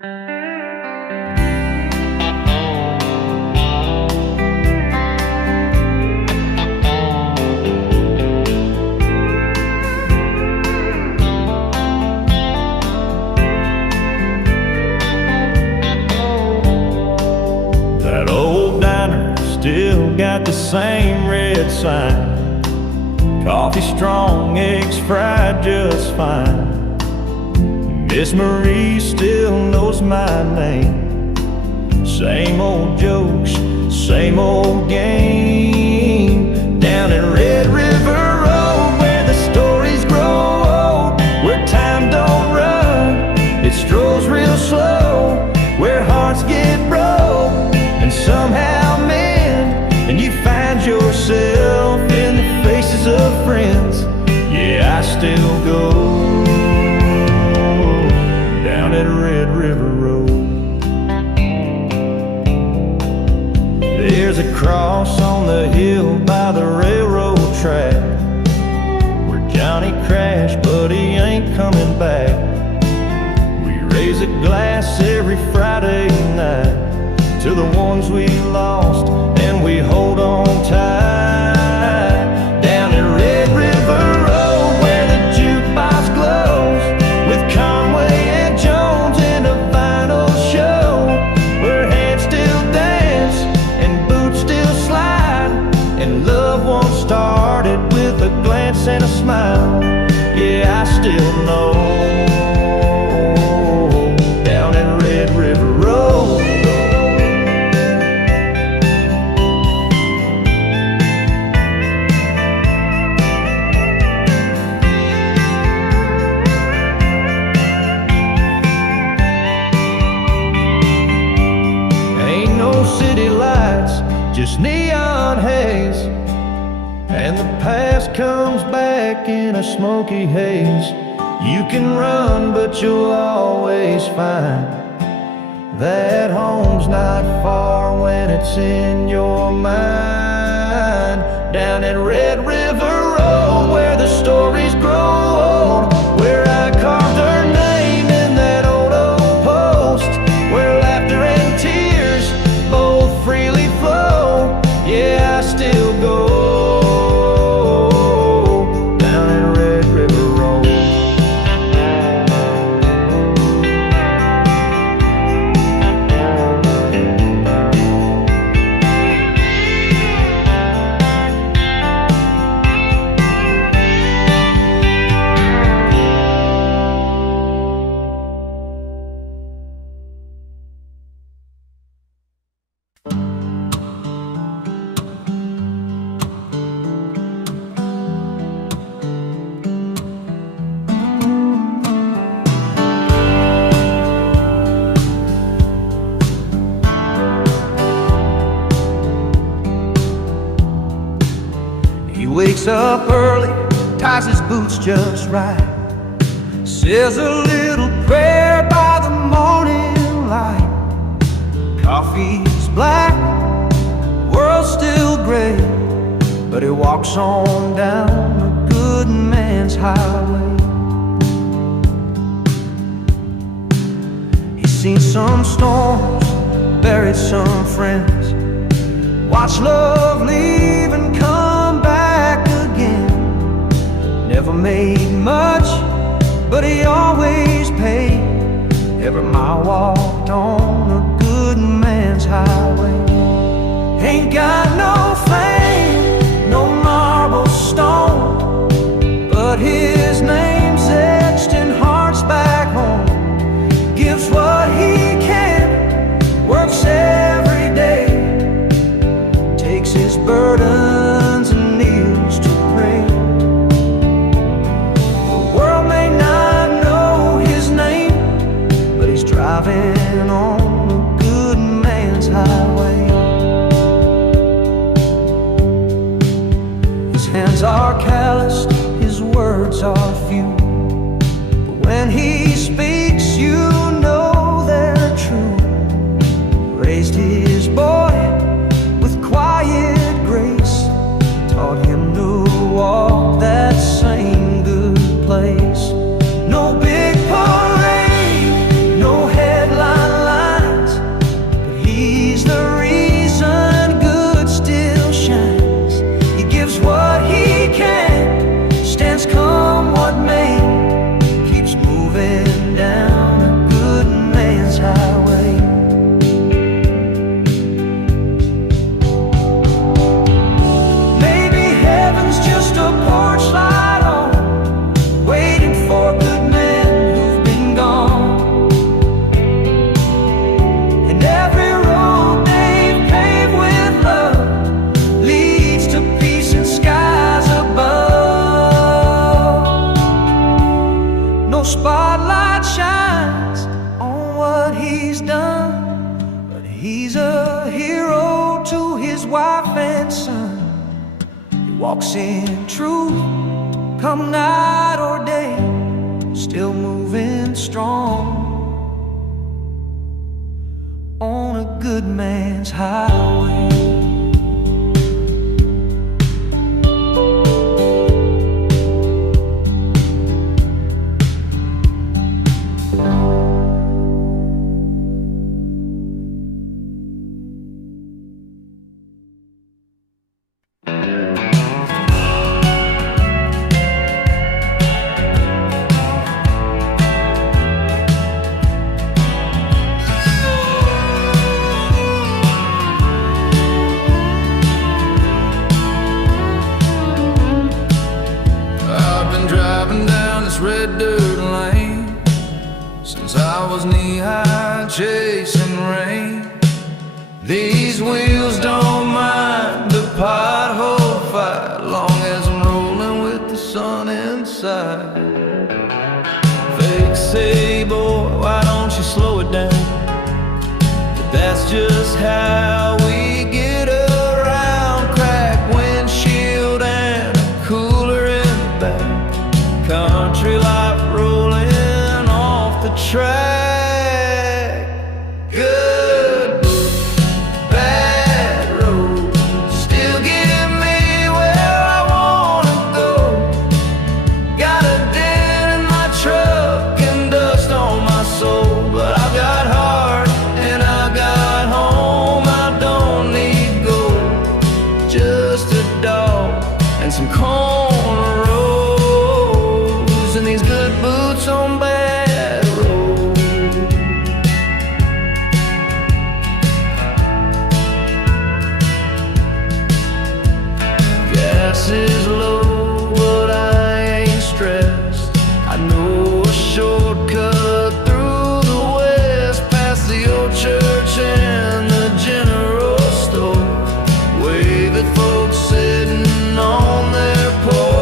That old diner still got the same red sign. Coffee strong, eggs fried just fine. Miss Marie still knows my name. Same old jokes, same old game. Down in Red River Road, where the stories grow old, where time don't run, it strolls real slow, where hearts get broke and somehow mend, and you find yourself in the faces of friends. Yeah, I still go down that Red River Road. There's a cross on the hill by the railroad track where Johnny crashed, but he ain't coming back. We raise a glass every Friday night to the ones we lost, and we hold on tight. Down at Red River Road, where the jukebox glows with Conway and Jones in a vinyl show, where hands still dance and boots still slide, and love once started with a glance and a smile. Yeah, I still know down at Red River Road. City lights, just neon haze, and the past comes back in a smoky haze. You can run, but you'll always find that home's not far when it's in your mind. Down at Red River Road, where the stories grow old, where I carved her name in that old oak post, where laughter and tears both freely flow. Yeah, I still go down that Red River Road. He wakes up early, ties his boots just right, says a little prayer by the morning light. Coffee's black, world's still gray, but he walks on down a good man's highway. He's seen some storms, buried some friends, watched love leave and come back again. Never made much, but he always paid every mile walked on a good man's highway. Ain't got no fame, no marble stone, but his name's etched in hearts back home. Gives what he can, works every day, takes his burdens and kneels to pray. The world may not know his name, but he's driving on a good man's highway. His hands are calloused, his words are few, but when he speaks, you know they're true. Raised his boy with quiet grace, taught him to walk that same good place. No big parade, no headline wife and son. He walks in truth, come night or day, still moving strong on a good man's highway. Red dirt lane since I was knee-high chasing rain. These wheels don't mind the pothole fight, long as I'm rolling with the sun inside. Folks say, boy, why don't you slow it down? But that's just how we get around. Crack windshield and a cooler in the back. Country life rolling off the track. Good, bad road, still get me where I wanna go. Got a dent in my truck and dust on my soul, but I've got heart and I got home. I don't need gold, just a dog and some corn road. And these good boots on bad roads. Gas is low, but I ain't stressed. I know a shortcut through the west, past the old church and the general store. Wave at folks sitting on their porch.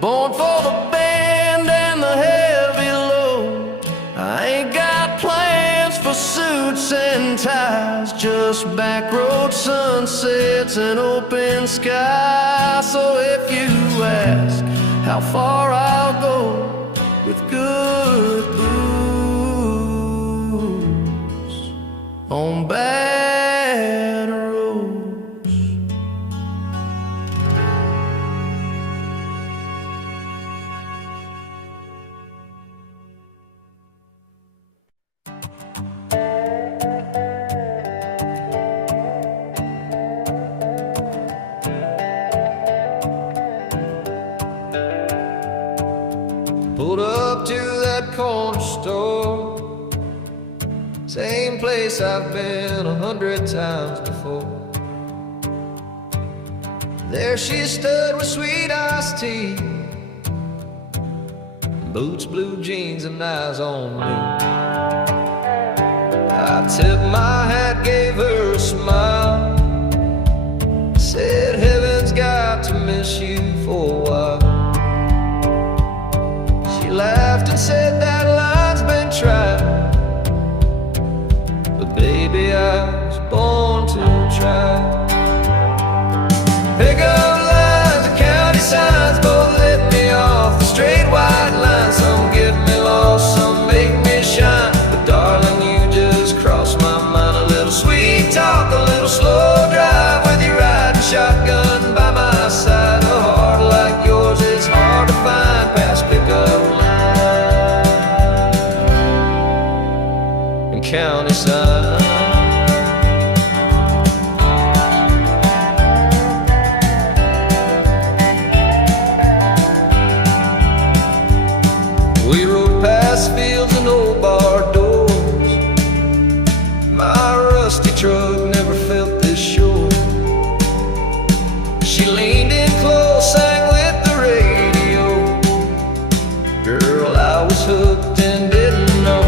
Born for the band and the heavy load. I ain't got plans for suits and ties, just back road sunsets and open sky. So if you ask how far I'll go with good booze on bad roads. Pulled up to that corner store, same place I've been 100 times before. There she stood with sweet iced tea, boots, blue jeans, and eyes on me. I tipped my hat, gave her a smile, said heaven's got to miss you for a while. She laughed and said that line's been tried, but baby I was born to try. Pick up lines and county signs, both let me off the straight white line. Some get me lost, some make me shine, but darling you just crossed my mind. A little sweet talk, a little slow drive, with you riding shotgun by my truck never felt this sure. She leaned in close, sang with the radio. Girl, I was hooked and didn't know.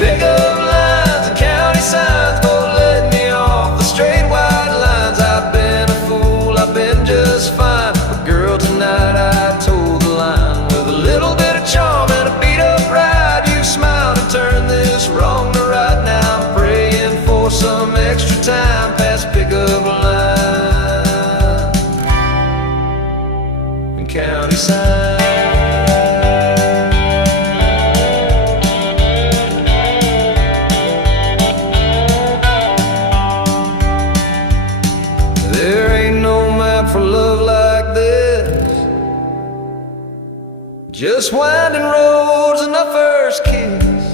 Pickup lines and county signs both led me off the straight white lines. I've been a fool, I've been just fine, but girl, tonight I told the line. With a little bit of charm and a beat up ride, you smiled and turned this wrong to right. Now I'm praying for some extra time past pickup line and county sign. There ain't no map for love like this, just winding roads and the first kiss.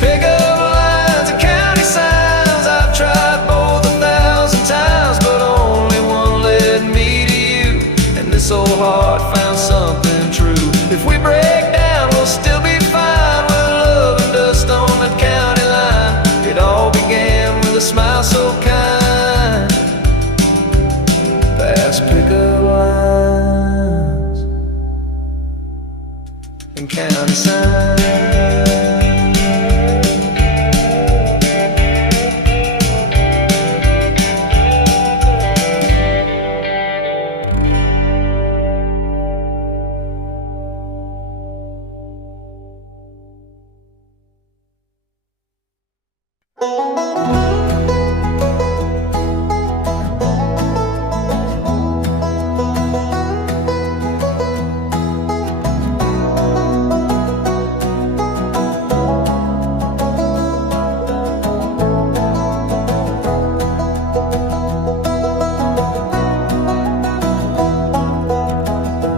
Pickup lines and county signs, I've tried both 1,000 times, but only one led me to you. And this old heart found something true. If we break down, we'll still be fine, with love and dust on that county line. It all began with a smile so kind, past pickup lines and county signs.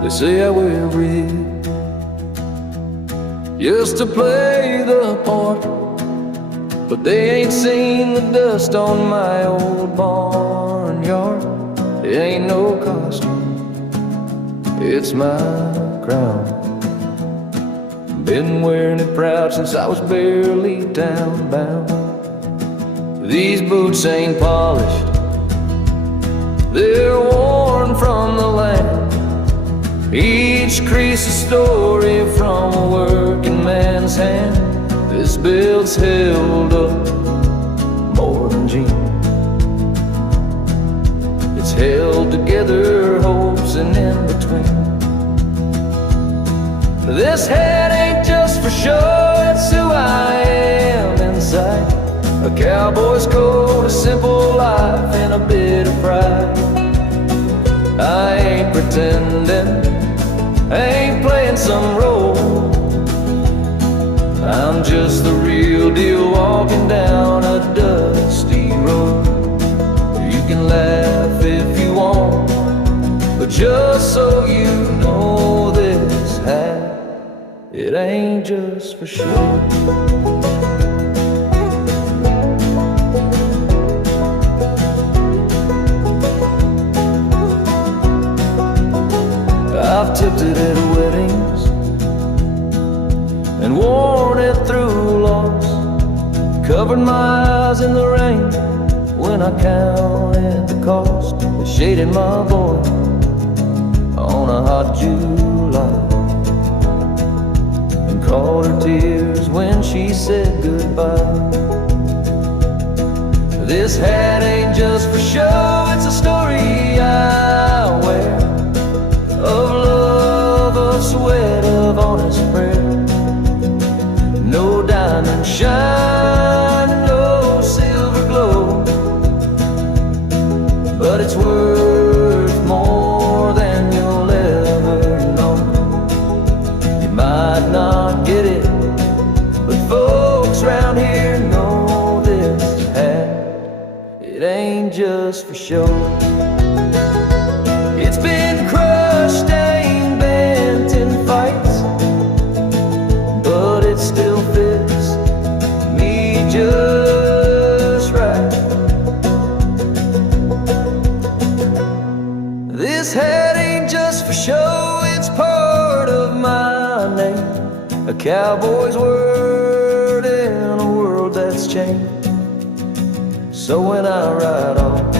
They say I wear red just to play the part, but they ain't seen the dust on my old barnyard. It ain't no costume, it's my crown. Been wearing it proud since I was barely townbound. These boots ain't polished, they're worn from the land. Each crease a story from a working man's hand. This build's held up more than jeans. It's held together, hopes and in between. This hat ain't just for show, it's who I am inside. A cowboy's coat, a simple life, and a bit of pride. I ain't pretending, I ain't playing some role. I'm just the real deal, walking down a dusty road. You can laugh if you want, but just so you know, this hat, it ain't just for show. I've tipped it at weddings and worn it through loss. Covered my eyes in the rain when I counted the cost. It shaded my voice on a hot July and caught her tears when she said goodbye. This hat ain't just for show, it's a story I wear, of love, of sweat, of honest prayer. No diamond shine, no silver glow, but it's worth more than you'll ever know. You might not get it, but folks round here know this hat, it ain't just for show. It's been crushed, ain't bent in fights, but it still fits me just right. This hat ain't just for show, it's part of my name, a cowboy's word and So when I ride on,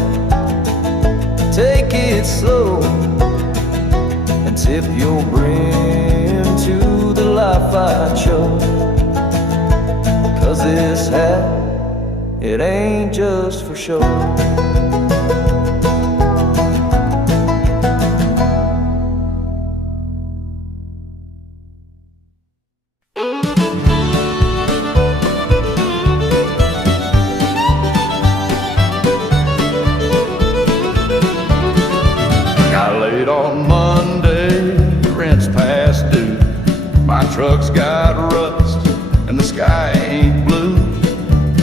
take it slow and tip your brim to the life I chose. 'Cause this hat, it ain't just for show. On Monday, rent's past due. My truck's got rust and the sky ain't blue.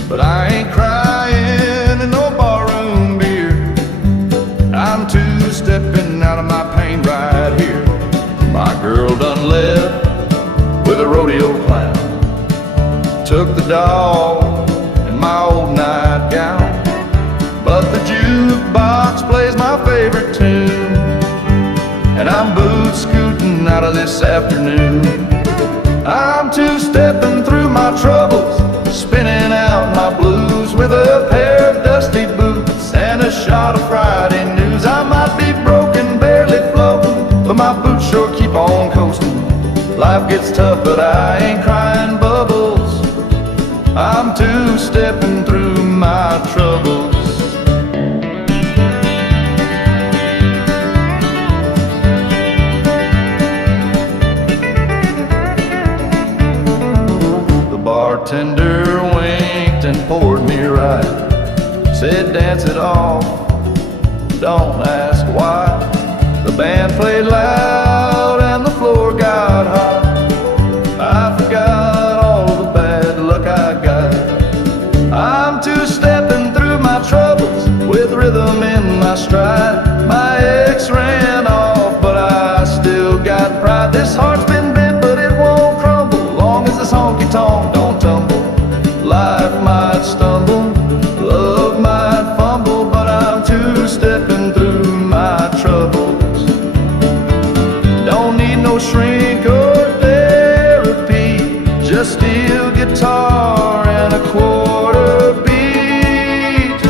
But I ain't crying in no barroom beer. I'm two-stepping out of my pain right here. My girl done left with a rodeo clown. Took the dog and my old nightgown. But the jukebox plays my favorite tune, and I'm boot scooting out of this afternoon. I'm two-stepping through my troubles, spinning out my blues with a pair of dusty boots and a shot of Friday news. I might be broken, barely floating, but my boots sure keep on coasting. Life gets tough, but I ain't crying bubbles. I'm two-stepping through my troubles. Bartender winked and poured me right. Said dance it off, don't ask why. The band played loud and the floor got hot. I forgot all the bad luck I got. I'm two-stepping through my troubles with rhythm in my stride. My ex ran off, but I still got pride. This heart's been bent, but it won't crumble. Long as this honky-tonk don't tumble. Life might stumble, love might fumble, but I'm two-stepping through my troubles. Don't need no shrink or therapy, just steel guitar and a quarter beat.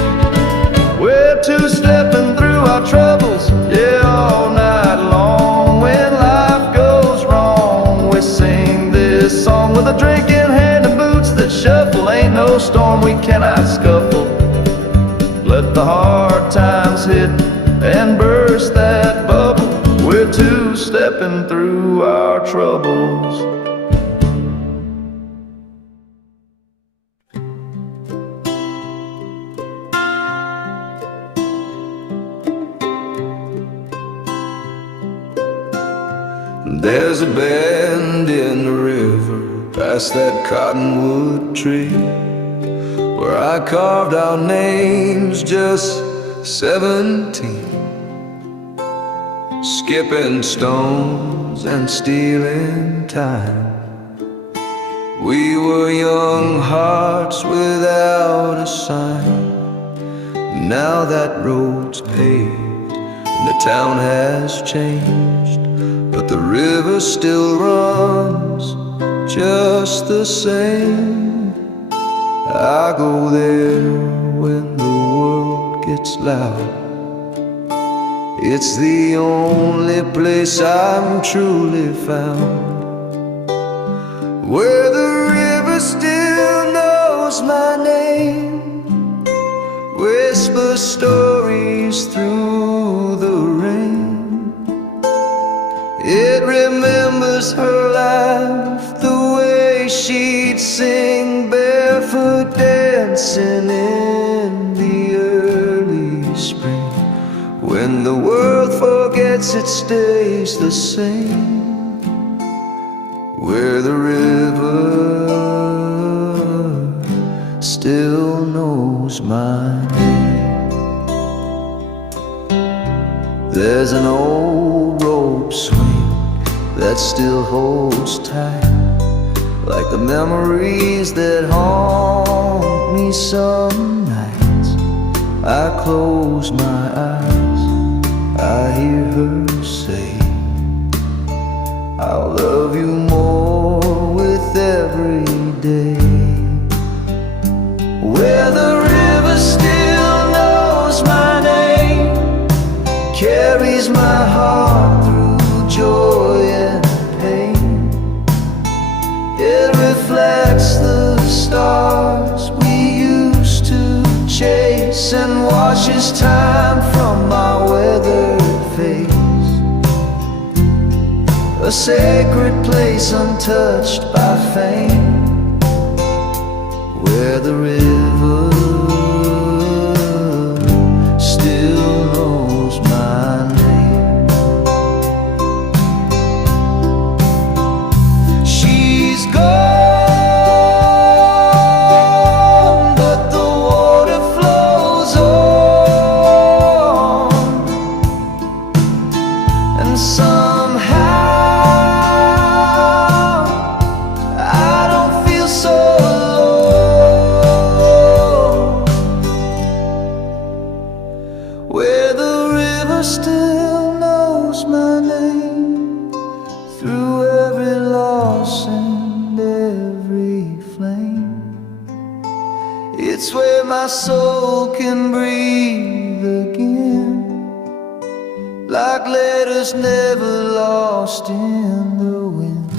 We're two-stepping through our troubles, yeah, all night long. When life goes wrong, we sing this song with a drink in hand and boots that shuffle. Ain't no storm we cannot scuffle. Let the hard times hit and burst that bubble. We're two-stepping through our troubles. There's a bend in the river past that cottonwood tree where I carved out names just 17, skipping stones and stealing time. We were young hearts without a sign. Now that road's paved and the town has changed, but the river still runs just the same. I go there when the world gets loud. It's the only place I'm truly found, where the river still knows my name, whispers stories through the rain. It remembers her life, the way she'd sing barefoot dancing in the early spring. When the world forgets, it stays the same, where the river still knows my name. There's an old rope swing that still holds tight, like the memories that haunt me some nights. I close my eyes, I hear her say, I'll love you more with every day. Where the river still stars we used to chase and washes time from my weathered face. A sacred place untouched by fame, where the river still knows my name. She's gone, but the water flows on, and somehow I don't feel so alone, where the river still knows my name, through every loss and every flame. It's where my soul can breathe again, like letters never lost in the wind.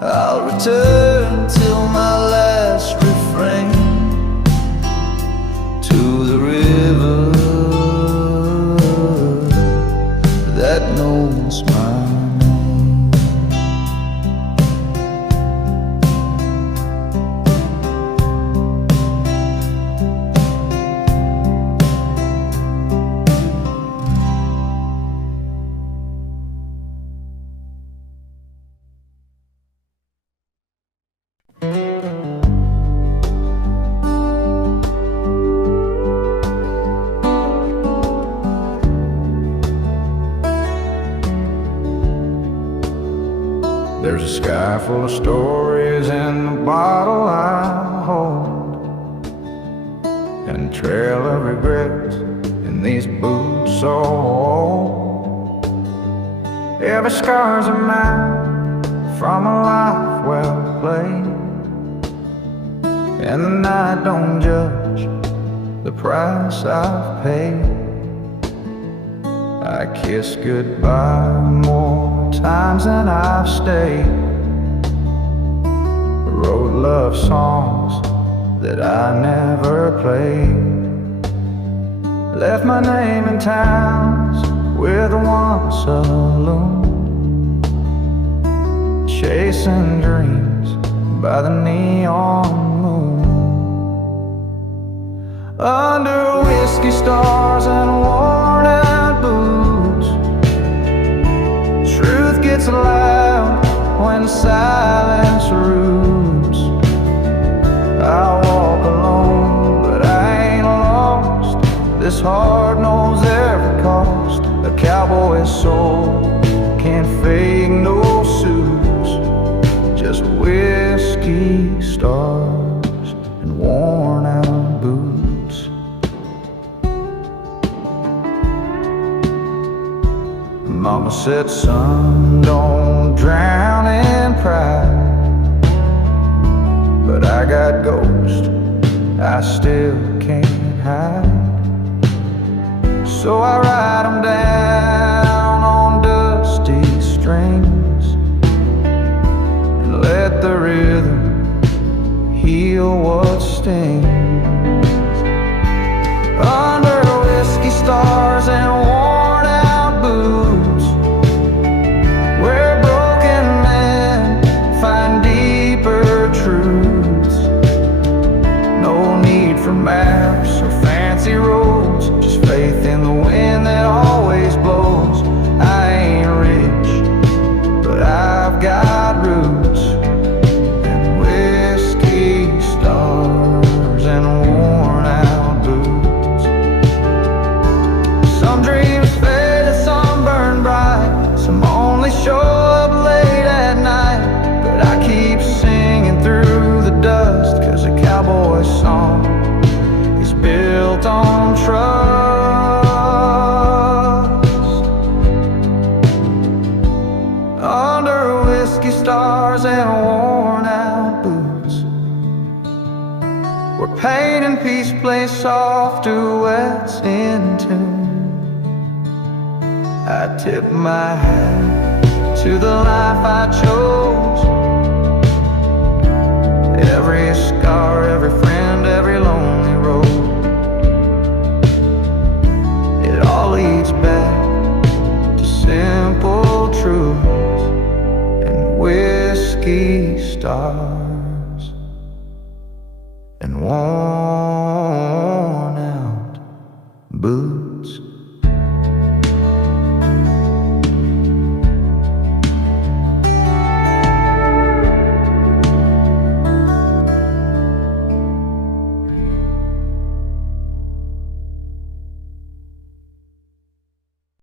I'll return till my last refrain, to the river that knows my name. There's a sky full of stories in the bottle I hold, and a trail of regrets in these boots so old. Every scar's a map from a life well played, and the night don't judge the price I've paid. I kissed goodbye more times than I've stayed, wrote love songs that I never played, left my name in towns with one saloon, chasing dreams by the neon moon, under whiskey stars and worn out boots. Truth gets loud when silence roots. I walk alone, but I ain't lost. This heart knows every cost. A cowboy's soul can't fake no suits, just whiskey stars and worn out boots. Mama said, son, don't drown in pride, but I got ghosts I still can't hide. So I write them down on dusty strings and let the rhythm heal what stings. Under whiskey stars and worn out boots, where broken men find deeper truths. No need for maps or fancy roads, just faith in the wind that always blows. I ain't rich, but I've got roots and whiskey stars and worn out boots. Some dreams fade and some burn bright, some only show up late at night, but I keep singing through the dust, 'cause a cowboy's song is built on trust. Under whiskey stars and worn out boots, where pain and peace play soft duets in tune, I tip my hat to the life I chose, stars and warm